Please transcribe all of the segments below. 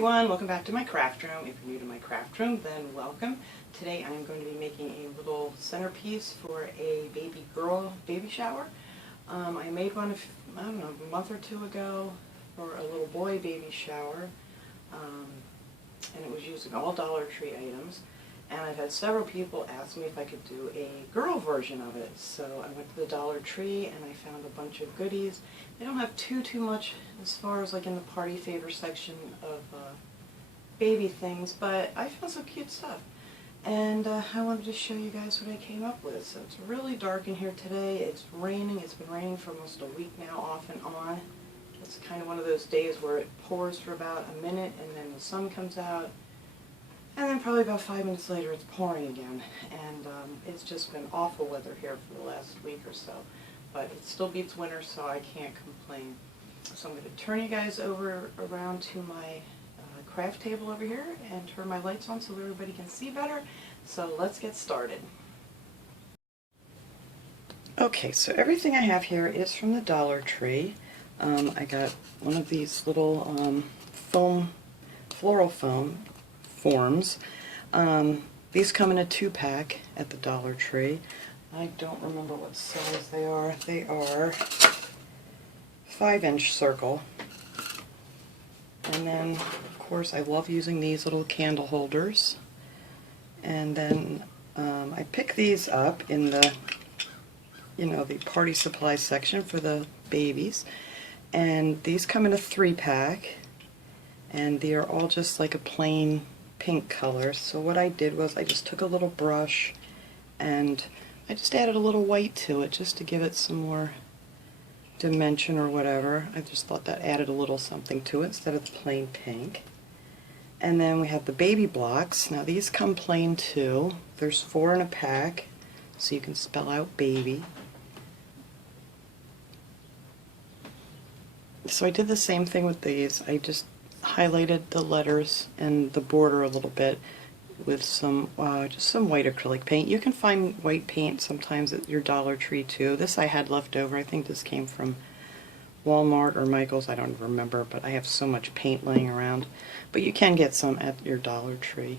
everyone, welcome back to my craft room. If you're new to my craft room, then welcome. Today I'm going to be making a little centerpiece for a baby girl baby shower. I made one, I don't know, a month or two ago for a little boy baby shower, and it was using all Dollar Tree items. And I've had several people ask me if I could do a girl version of it. So I went to the Dollar Tree and I found a bunch of goodies. They don't have too much as far as like in the party favor section of baby things, but I found some cute stuff. And I wanted to show you guys what I came up with. So it's really dark in here today. It's raining. It's been raining for almost a week now, off and on. It's kind of one of those days where it pours for about a minute and then the sun comes out. And then probably about 5 minutes later it's pouring again, and it's just been awful weather here for the last week or so. But it still beats winter, so I can't complain. So I'm going to turn you guys around to my craft table over here and turn my lights on so everybody can see better. So let's get started. Okay, so everything I have here is from the Dollar Tree. I got one of these little floral foam forms. These come in a 2-pack at the Dollar Tree. I don't remember what size they are. They are 5-inch circle. And then, of course, I love using these little candle holders. And then I pick these up in the, the party supply section for the babies. And these come in a 3-pack. And they are all just like a plain pink color. So what I did was I just took a little brush and I just added a little white to it just to give it some more dimension or whatever. I just thought that added a little something to it instead of the plain pink. And then we have the baby blocks. Now these come plain too. There's 4 in a pack, so you can spell out baby. So I did the same thing with these. I just highlighted the letters and the border a little bit with some just some white acrylic paint. You can find white paint sometimes at your Dollar Tree too. This I had left over. I think this came from Walmart or Michael's. I don't remember, but I have so much paint laying around. But you can get some at your Dollar Tree.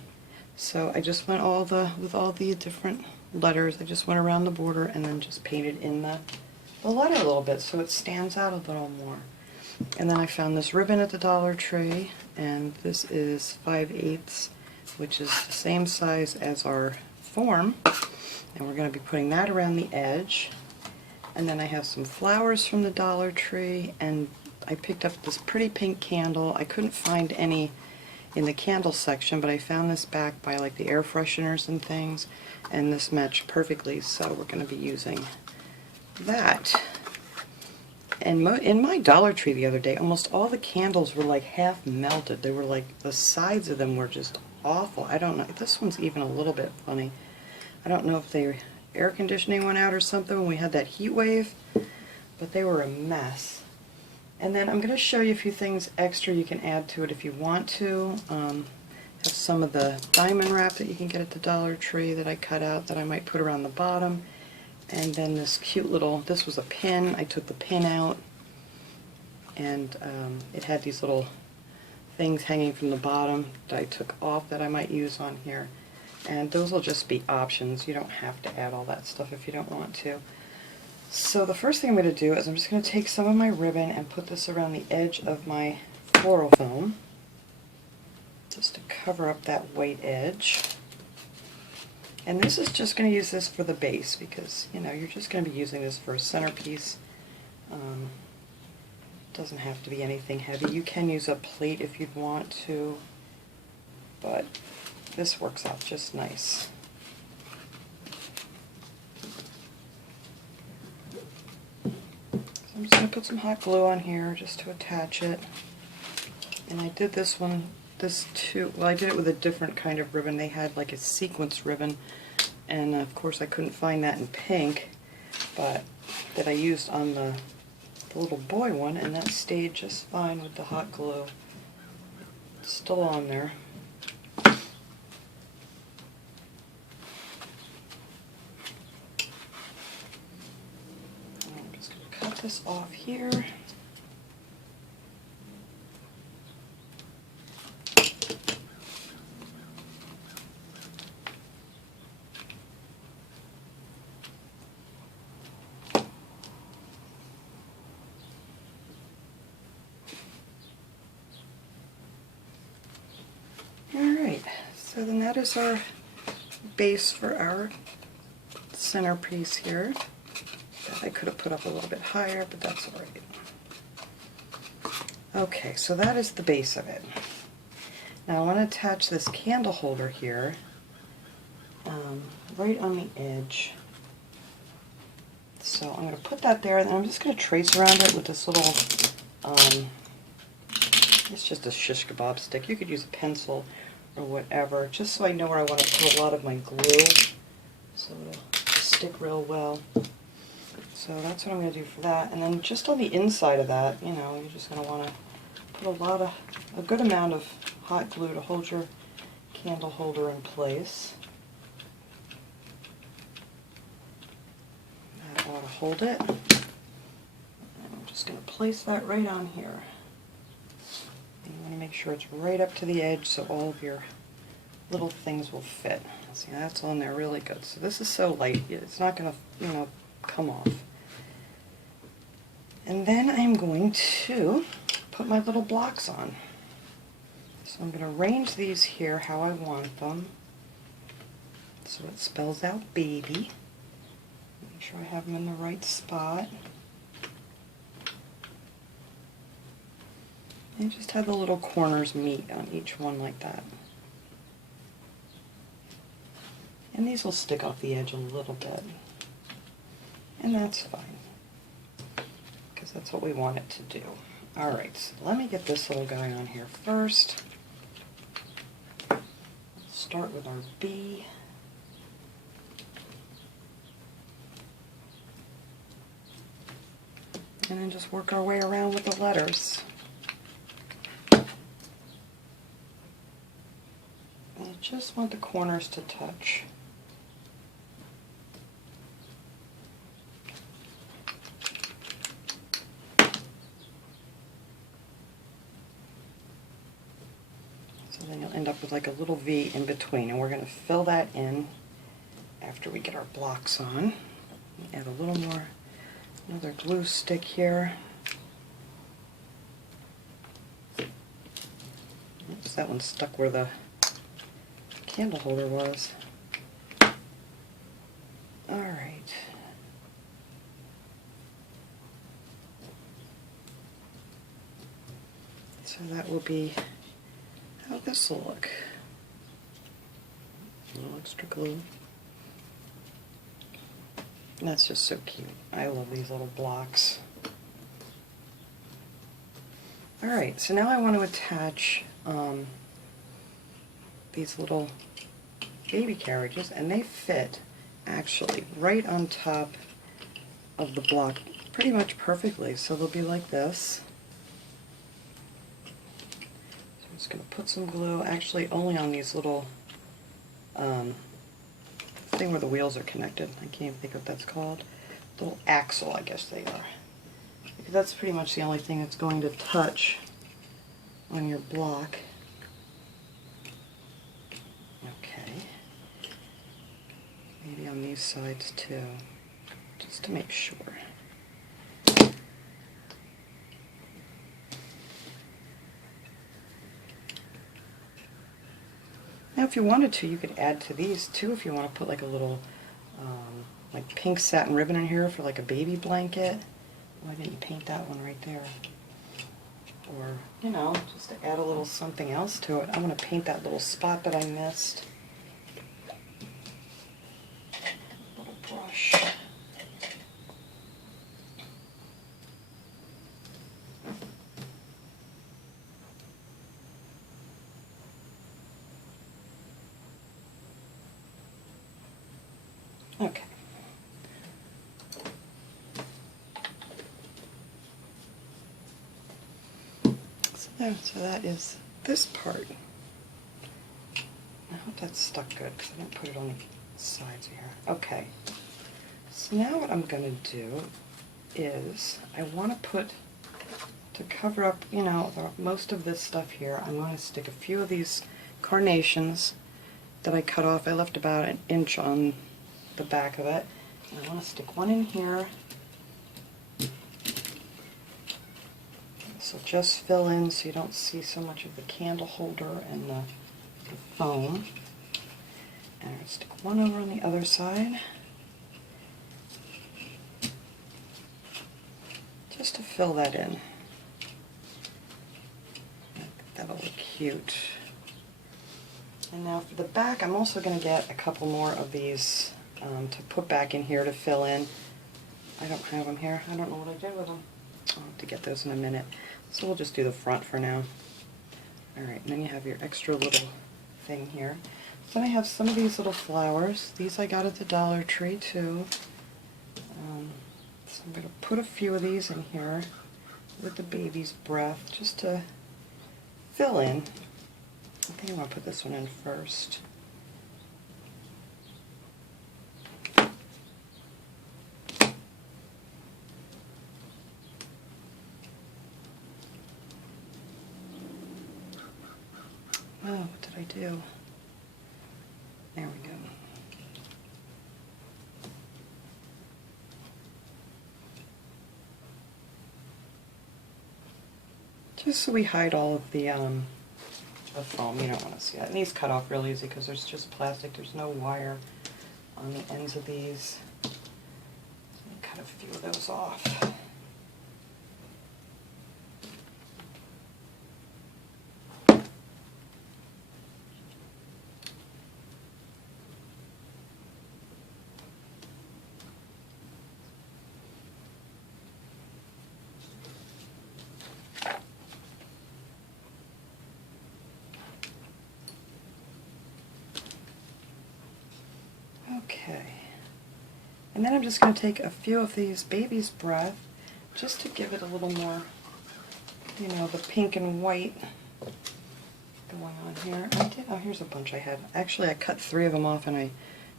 So I just went with all the different letters. I just went around the border and then just painted in the letter a little bit so it stands out a little more. And then I found this ribbon at the Dollar Tree, and this is 5/8, which is the same size as our form. And we're going to be putting that around the edge. And then I have some flowers from the Dollar Tree, and I picked up this pretty pink candle. I couldn't find any in the candle section, but I found this back by like the air fresheners and things, and this matched perfectly, so we're going to be using that. And in my Dollar Tree the other day, almost all the candles were like half melted. They were like, the sides of them were just awful. I don't know. This one's even a little bit funny. I don't know if the air conditioning went out or something when we had that heat wave, but they were a mess. And then I'm going to show you a few things extra you can add to it if you want to. Have some of the diamond wrap that you can get at the Dollar Tree that I cut out that I might put around the bottom. And then this cute little, this was a pin. I took the pin out, and it had these little things hanging from the bottom that I took off that I might use on here. And those will just be options. You don't have to add all that stuff if you don't want to. So the first thing I'm going to do is I'm just going to take some of my ribbon and put this around the edge of my floral foam, just to cover up that white edge. And this is just going to use this for the base because, you're just going to be using this for a centerpiece. Doesn't have to be anything heavy. You can use a plate if you'd want to, but this works out just nice. So I'm just going to put some hot glue on here just to attach it. And I did this too, well, I did it with a different kind of ribbon. They had like a sequence ribbon, and of course I couldn't find that in pink, but that I used on the little boy one, and that stayed just fine with the hot glue. It's still on there. I'm just going to cut this off here. So then that is our base for our centerpiece here. That I could have put up a little bit higher, but that's all right. Okay, so that is the base of it. Now I want to attach this candle holder here right on the edge. So I'm going to put that there, and then I'm just going to trace around it with this little, it's just a shish kebab stick. You could use a pencil or whatever, just so I know where I want to put a lot of my glue, so it'll stick real well. So that's what I'm going to do for that. And then just on the inside of that, you know, you're just going to want to put a good amount of hot glue to hold your candle holder in place. That ought to hold it. And I'm just going to place that right on here. And you want to make sure it's right up to the edge so all of your little things will fit. See, that's on there really good. So this is so light, it's not going to, you know, come off. And then I'm going to put my little blocks on. So I'm going to arrange these here how I want them. So it spells out baby. Make sure I have them in the right spot. And just have the little corners meet on each one like that. And these will stick off the edge a little bit. And that's fine, because that's what we want it to do. Alright, so let me get this little guy on here first. Let's start with our B. And then just work our way around with the letters. And I just want the corners to touch. So then you'll end up with like a little V in between, and we're going to fill that in after we get our blocks on. Add a little more, another glue stick here. Oops, that one stuck where the candle holder was. Alright. So that will be how this will look. A little extra glue. And that's just so cute. I love these little blocks. Alright, so now I want to attach these little baby carriages, and they fit actually right on top of the block pretty much perfectly. So they'll be like this. So I'm just going to put some glue, actually only on these little thing where the wheels are connected. I can't even think what that's called. Little axle, I guess they are. Because that's pretty much the only thing that's going to touch on your block. Okay. Maybe on these sides too, just to make sure. Now if you wanted to, you could add to these too if you want to put like a little like pink satin ribbon in here for like a baby blanket. Why didn't you paint that one right there? Or, you know, just to add a little something else to it. I'm going to paint that little spot that I missed. A little brush. Okay. So that is this part. I hope that's stuck good because I didn't put it on the sides here. Okay. So now what I'm going to do is I want to put, to cover up, you know, most of this stuff here, I'm going to stick a few of these carnations that I cut off. I left about an inch on the back of it. And I want to stick one in here. So just fill in so you don't see so much of the candle holder and the foam. And I'll stick one over on the other side. Just to fill that in. That'll look cute. And now for the back, I'm also going to get a couple more of these to put back in here to fill in. I don't have them here. I don't know what I did with them. I'll have to get those in a minute. So we'll just do the front for now. Alright, and then you have your extra little thing here. So then I have some of these little flowers. These I got at the Dollar Tree too. So I'm going to put a few of these in here with the baby's breath just to fill in. I think I'm going to put this one in first. Oh, what did I do? There we go. Just so we hide all of the foam. You don't want to see that. And these cut off really easy because there's just plastic. There's no wire on the ends of these. So cut a few of those off. Okay, and then I'm just going to take a few of these baby's breath just to give it a little more, you know, the pink and white going on here. Oh, here's a bunch I had. Actually, I cut 3 of them off and I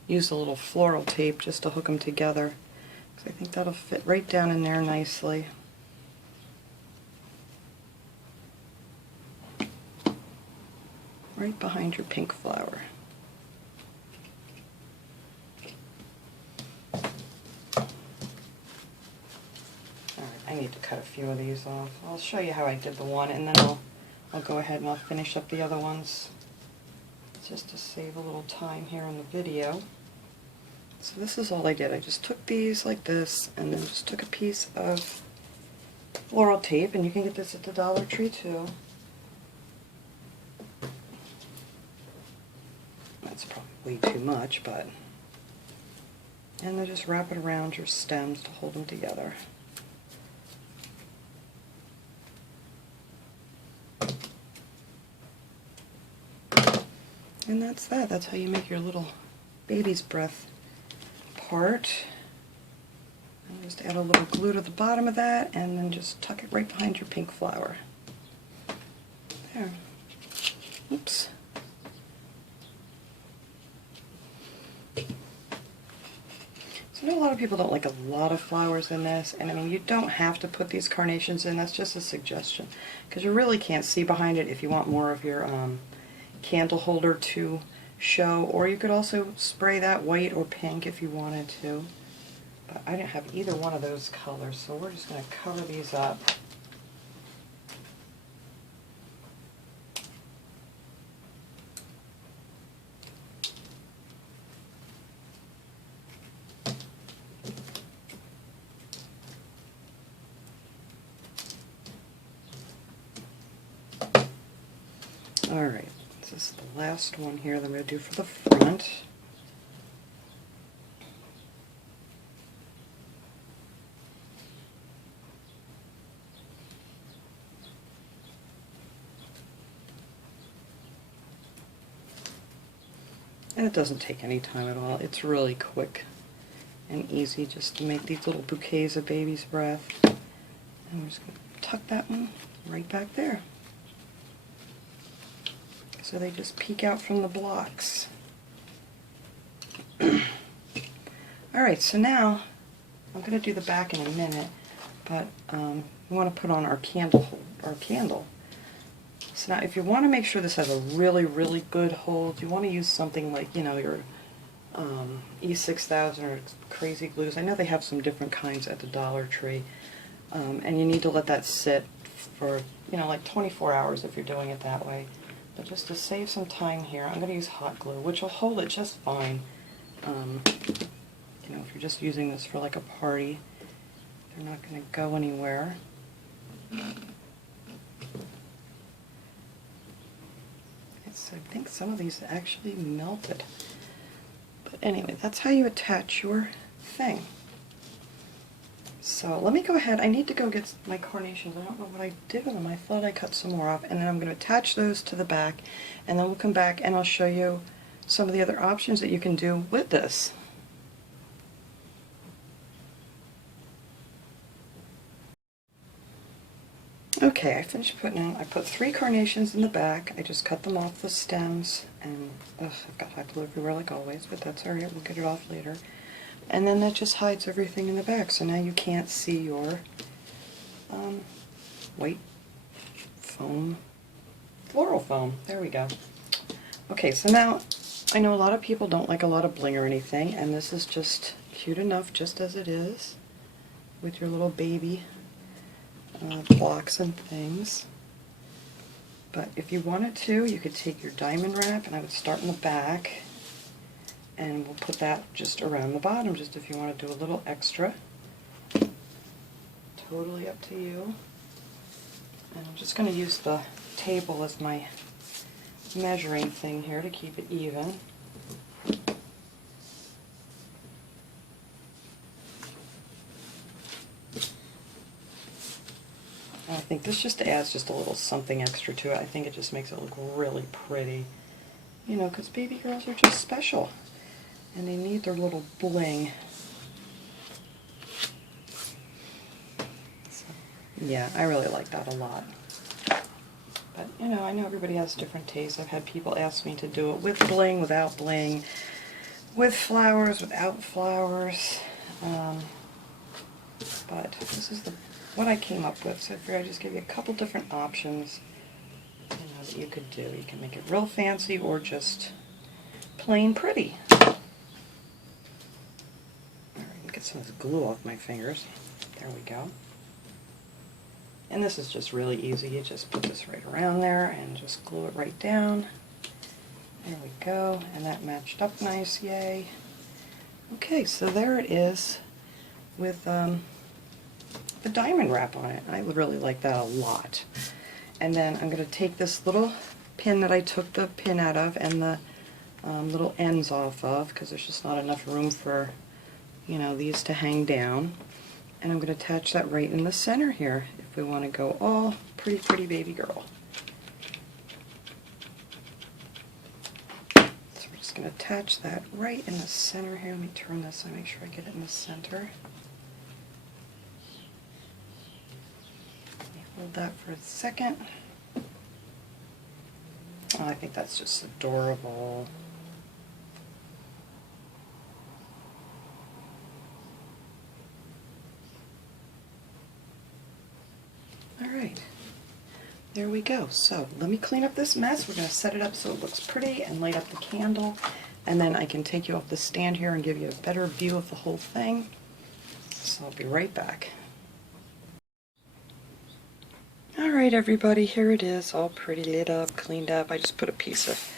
used a little floral tape just to hook them together, because I think that'll fit right down in there nicely. Right behind your pink flower. I need to cut a few of these off. I'll show you how I did the one, and then I'll go ahead and I'll finish up the other ones just to save a little time here in the video. So this is all I did. I just took these like this and then just took a piece of floral tape, and you can get this at the Dollar Tree too. That's probably way too much, but... And then just wrap it around your stems to hold them together. And that's that. That's how you make your little baby's breath part. And just add a little glue to the bottom of that, and then just tuck it right behind your pink flower. There. Oops. So I know a lot of people don't like a lot of flowers in this, and I mean, you don't have to put these carnations in. That's just a suggestion, because you really can't see behind it if you want more of your candle holder to show, or you could also spray that white or pink if you wanted to, but I didn't have either one of those colors, so we're just going to cover these up. Alright, this is the last one here that I'm going to do for the front. And it doesn't take any time at all. It's really quick and easy just to make these little bouquets of baby's breath. And we're just going to tuck that one right back there. So they just peek out from the blocks. Alright, so now I'm going to do the back in a minute, but we want to put on our candle. So now if you want to make sure this has a really, really good hold, you want to use something like, you know, your E6000 or Crazy Glues. I know they have some different kinds at the Dollar Tree. And you need to let that sit for, you know, like 24 hours if you're doing it that way. But just to save some time here, I'm going to use hot glue, which will hold it just fine. You know, if you're just using this for like a party, they're not going to go anywhere. So I think some of these actually melted. But anyway, that's how you attach your thing. So let me go ahead. I need to go get my carnations. I don't know what I did with them. I thought I cut some more off. And then I'm going to attach those to the back. And then we'll come back and I'll show you some of the other options that you can do with this. Okay, I finished putting in, I put 3 carnations in the back. I just cut them off the stems, and I've got hot glue everywhere like always, but that's alright, we'll get it off later. And then that just hides everything in the back, so now you can't see your white foam, floral foam. There we go. Okay, so now, I know a lot of people don't like a lot of bling or anything, and this is just cute enough just as it is, with your little baby blocks and things. But if you wanted to, you could take your diamond wrap, and I would start in the back, and we'll put that just around the bottom, just if you want to do a little extra. Totally up to you. And I'm just going to use the table as my measuring thing here to keep it even. I think this just adds just a little something extra to it. I think it just makes it look really pretty. You know, because baby girls are just special. And they need their little bling. So, yeah, I really like that a lot. But, you know, I know everybody has different tastes. I've had people ask me to do it with bling, without bling, with flowers, without flowers. But this is what I came up with, so I figured I'd just give you a couple different options, you know, that you could do. You can make it real fancy or just plain pretty. Alright, get some of this glue off my fingers. There we go. And this is just really easy. You just put this right around there and just glue it right down. There we go, and that matched up nice, yay. Okay, so there it is with the diamond wrap on it. I would really like that a lot. And then I'm going to take this little pin that I took the pin out of and the little ends off of, because there's just not enough room for, you know, these to hang down. And I'm going to attach that right in the center here if we want to go all pretty, pretty baby girl. So we're just going to attach that right in the center here. Let me turn this and make sure I get it in the center. Hold that for a second. Oh, I think that's just adorable. Alright, there we go. So let me clean up this mess. We're going to set it up so it looks pretty and light up the candle, and then I can take you off the stand here and give you a better view of the whole thing. So I'll be right back. Alright everybody, here it is, all pretty lit up, cleaned up. I just put a piece of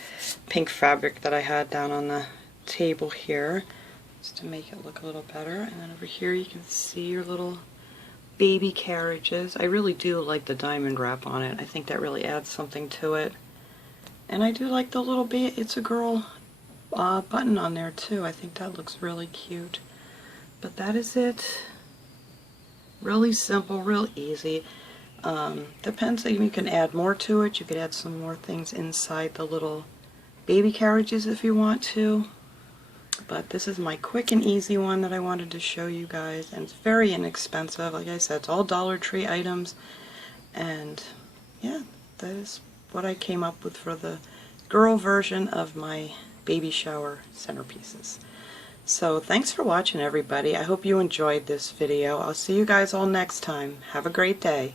pink fabric that I had down on the table here, just to make it look a little better. And then over here you can see your little baby carriages. I really do like the diamond wrap on it. I think that really adds something to it. And I do like the little It's a Girl button on there too. I think that looks really cute. But that is it. Really simple, real easy. Depends, you can add more to it. You could add some more things inside the little baby carriages if you want to. But this is my quick and easy one that I wanted to show you guys. And it's very inexpensive. Like I said, it's all Dollar Tree items. And yeah, that is what I came up with for the girl version of my baby shower centerpieces. So thanks for watching everybody. I hope you enjoyed this video. I'll see you guys all next time. Have a great day.